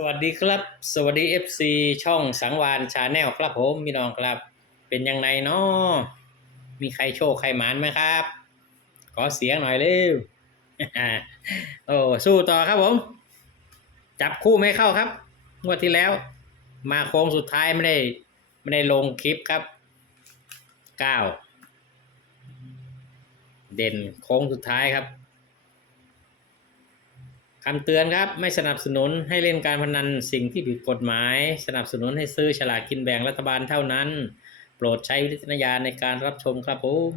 สวัสดีครับ สวัสดี FC ช่องสังวานชาแนลครับผมพี่น้องครับ เป็นยังไงเนาะมีใครโชคใครหมานไหมครับ ขอเสียงหน่อยเร็วโอ้สู้ต่อครับผม จับคู่ไม่เข้าครับงวดที่แล้ว มาโค้งสุดท้ายไม่ได้ไม่ได้ลงคลิปครับเก้าเด่นโค้งสุดท้ายครับ คำเตือนครับไม่สนับสนุนให้เล่นการพนันสิ่งที่ผิดกฎหมาย สนับสนุนให้ซื้อฉลากกินแบ่งรัฐบาลเท่านั้น โปรดใช้วิจารณญาณในการรับชมครับผม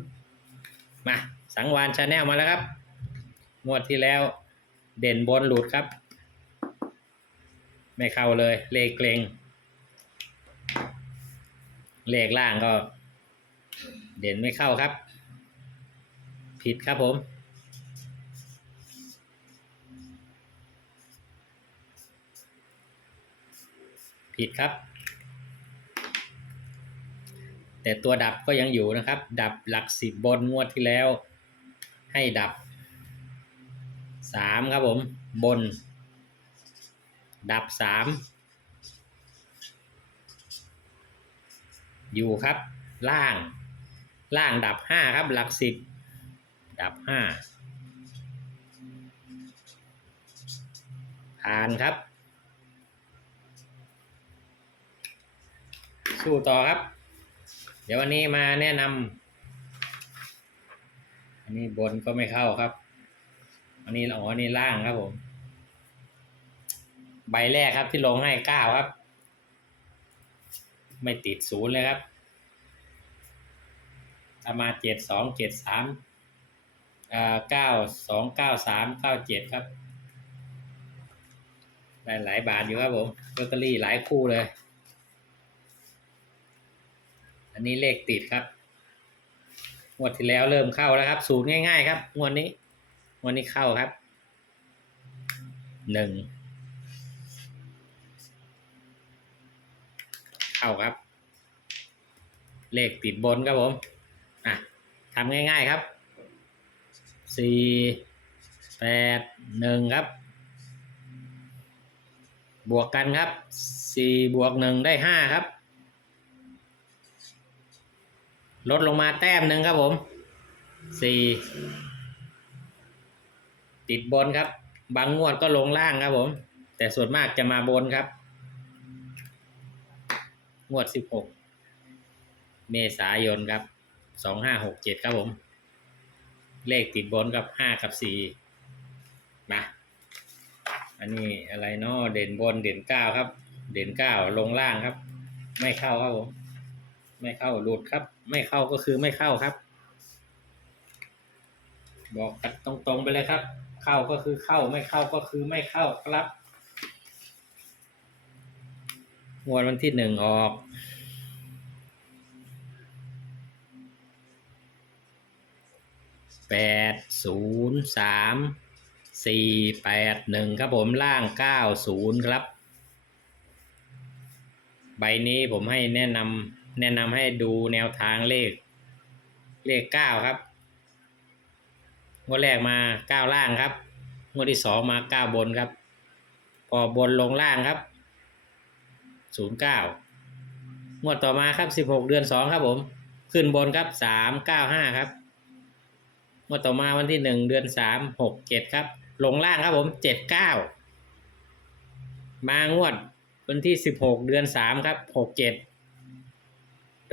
มาสังวานชาแนลมาแล้วครับงวดที่แล้ว เด่นบนหลุดครับ ไม่เข้าเลยเลขเกรงเลขล่างก็ เด่นไม่เข้าครับ ผิดครับผม ผิดครับ แต่ตัวดับก็ยังอยู่นะครับ ดับหลักสิบบนงวดที่แล้ว ให้ดับสามครับผมบน ดับสามอยู่ครับ ล่าง ล่างดับห้าครับ หลักสิบดับห้าผ่านครับ สู้ต่อครับ เดี๋ยววันนี้มาแนะนำอันนี้บนก็ไม่เข้าครับ อันนี้อ๋ออันนี้ล่างครับผม ใบแรกครับที่ลงให้เก้าครับ ไม่ติดศูนย์เลยครับเอามาเจ็ดสองเจ็ดสามอ่าเก้าสองเก้าสามเก้าเจ็ดครับได้หลายบาทอยู่ครับผมลอตเตอรี่หลายคู่เลย นนี้เลขติดครับงวดที่แล้วเริ่มเข้าแล้วครับ สูตรง่ายๆครับงวดนี้งวดนี้เข้าครับหนึ่งเข้าครับ เลขติดบนครับผมอะทำง่ายๆครับสี่แปดหนึ่งครับ บวกกันครับสี่บวกหนึ่งได้ห้าครับ ลดลงมาแต้มหนึ่งครับผมสี่ติดบนครับ บางงวดก็ลงล่างครับผม แต่ส่วนมากจะมาบนครับ งวดสิบหกเมษายนครับสองห้าหกเจ็ดครับผม เลขติดบนกับห้ากับสี่มาอันนี้อะไรเนาะเด่นบนเด่นเก้าครับ เด่นเก้าลงล่างครับ ไม่เข้าครับผม ไม่เข้าหลุดครับ ไม่เข้าก็คือไม่เข้าครับ บอกกันตรงๆไปเลยครับ เข้าก็คือเข้าไม่เข้าก็คือไม่เข้าครับงวดวันที่หนึ่งออกแปดศูนย์สามสี่แปดหนึ่งครับผมล่างเก้าศูนย์ครับ ใบนี้ผมให้แนะนำ แนะนำให้ดูแนวทางเลข เลขเก้าครับงวดแรกมาเก้าล่างครับงวดที่สองมาเก้าบนครับ พอบนลงล่างครับศูนย์เก้างวดต่อมาครับสิบหกเดือนสองครับผม ขึ้นบนครับสามเก้าห้าครับงวดต่อมาวันที่หนึ่งเดือนสามหกเจ็ดครับ ลงล่างครับผมเจ็ดเก้ามางวดวันที่สิบหกเดือนสามครับหกเจ็ด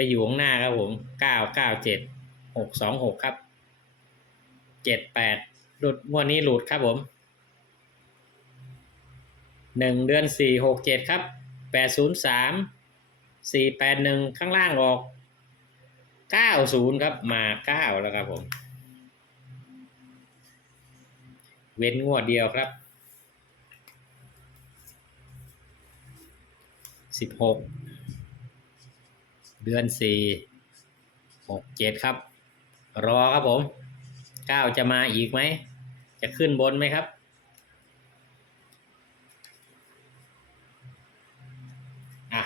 ไปอยู่ข้างหน้าครับผมเก้าเก้าเจ็ดหกสองหกครับเจ็ดแปดหลุดงวดนี้หลุดครับผมหนึ่งเดือนสี่หกเจ็ดครับแปดศูนย์สามสี่แปดหนึ่งข้างล่างออกเก้าศูนย์ครับมาเก้าแล้วครับผม เว้นงวดเดียวครับสิบหก เดือนสี่หกเจ็ดครับ รอครับผมเก้าจะมาอีกไหม จะขึ้นบนไหมครับ อะ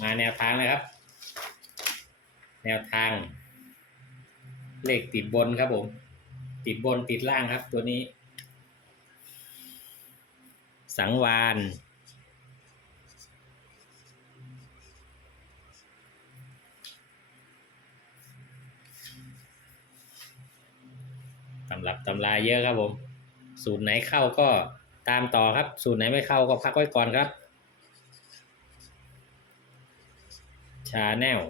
มาแนวทางเลยครับ แนวทาง เลขติดบนครับผม ติดบนติดล่างครับตัวนี้ สังวานำรับตำราเยอะครับผม สูตรไหนเข้าก็ตามต่อครับ สูตรไหนไม่เข้าก็พักไว้ก่อนครับชาแนล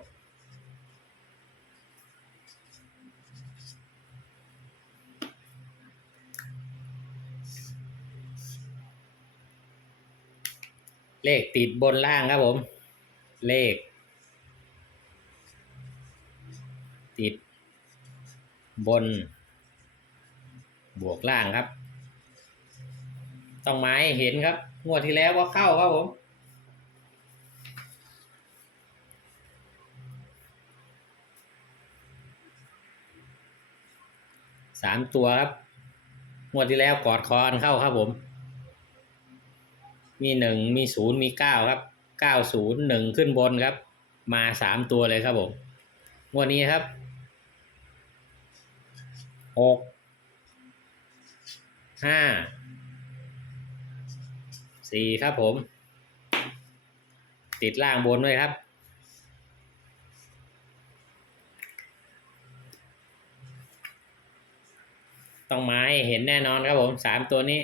เลขติดบนล่างครับผม เลข ติดบน บวกล่างครับ ต้องไม้เห็นครับ งวดที่แล้วก็เข้าครับผม สามตัวครับ งวดที่แล้วกอดคอนเข้าครับผม มีหนึ่งมีศูนย์มีเก้าครับ เก้าศูนย์หนึ่งขึ้นบนครับ มาสามตัวเลยครับผม งวดนี้ครับหก ห้าสี่ครับผม ติดล่างบนด้วยครับ ต้องมาให้เห็นแน่นอนครับผมสามตัวนี้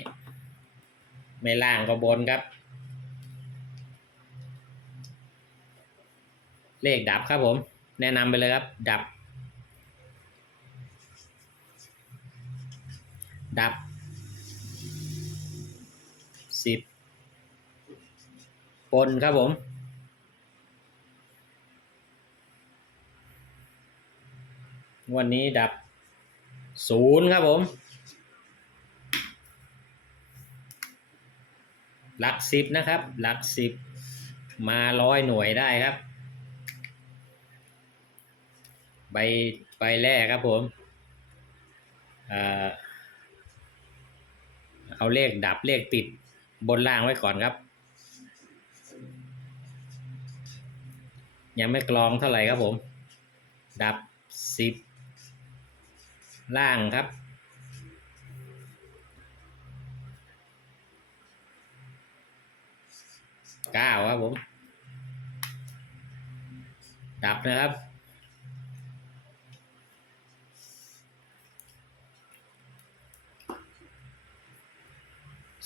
ไม่ล่างก็บนครับ เลขดับครับผม แนะนำไปเลยครับ ดับ ดับ สิบบนครับผมวันนี้ดับศูนย์ครับผมหลักสิบนะครับ หลักสิบมาร้อยหน่วยได้ครับ ใบใบแรกครับผมเอ่อเอาเลขดับเลขติด บนล่างไว้ก่อนครับ ยังไม่กรองเท่าไหร่ครับผม ดับสิบล่างครับ เก้าครับผม ดับนะครับ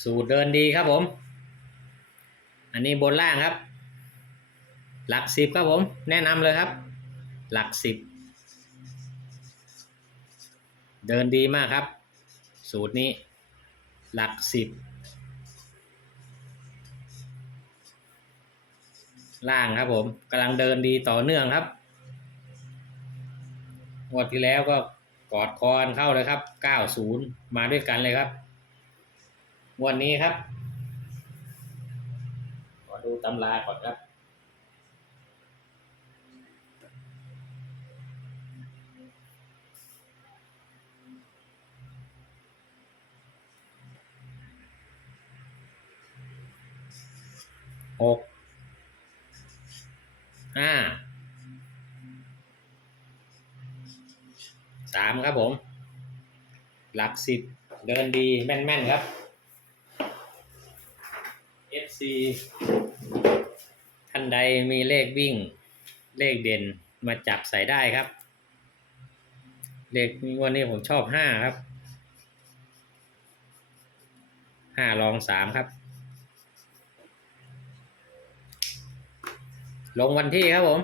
สูตรเดินดีครับผม อันนี้บนล่างครับ หลักสิบครับผม แนะนำเลยครับ หลักสิบ เดินดีมากครับ สูตรนี้ หลักสิบ ล่างครับผมกำลังเดินดีต่อเนื่องครับงวดที่แล้วก็กอดคอนเข้าเลยครับ 90 มาด้วยกันเลยครับ วันนี้ครับ ขอดูตำราก่อนครับหกห้าสามครับผม หลักสิบเดินดีแม่น ๆ ครับ FC ท่านใดมีเลขวิ่ง เลขเด่นมาจับใส่ได้ครับ เลขวันนี้ผมชอบห้าครับห้ารองสามครับ ลงวันที่ครับผม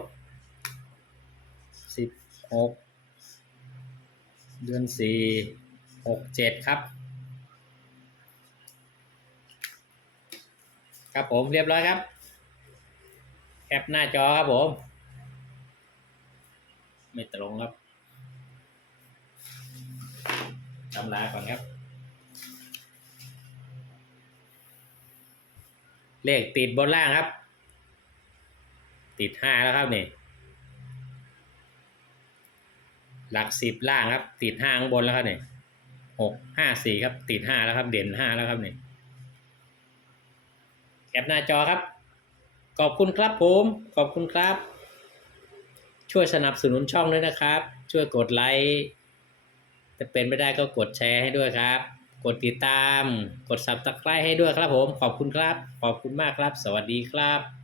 สิบหกเดือนสี่หกเจ็ดครับ ครับผมเรียบร้อยครับ แคปหน้าจอครับผม ไม่ตรงครับตำลาก่อนครับ เลขติดบนล่างครับ ติดห้าแล้วครับนี่ หลักสิบล่างครับ ติดห้าข้างบนแล้วครับนี่หกห้าสี่ครับ ติดห้าแล้วครับ เด่นห้าแล้วครับนี่ แคปหน้าจอครับ ขอบคุณครับผม ขอบคุณครับ ช่วยสนับสนุนช่องด้วยนะครับ ช่วยกดไลค์จะเป็นไม่ได้ก็กดแชร์ให้ด้วยครับ กดติดตาม กด subscribe ให้ด้วยครับผม ขอบคุณครับ ขอบคุณมากครับ สวัสดีครับ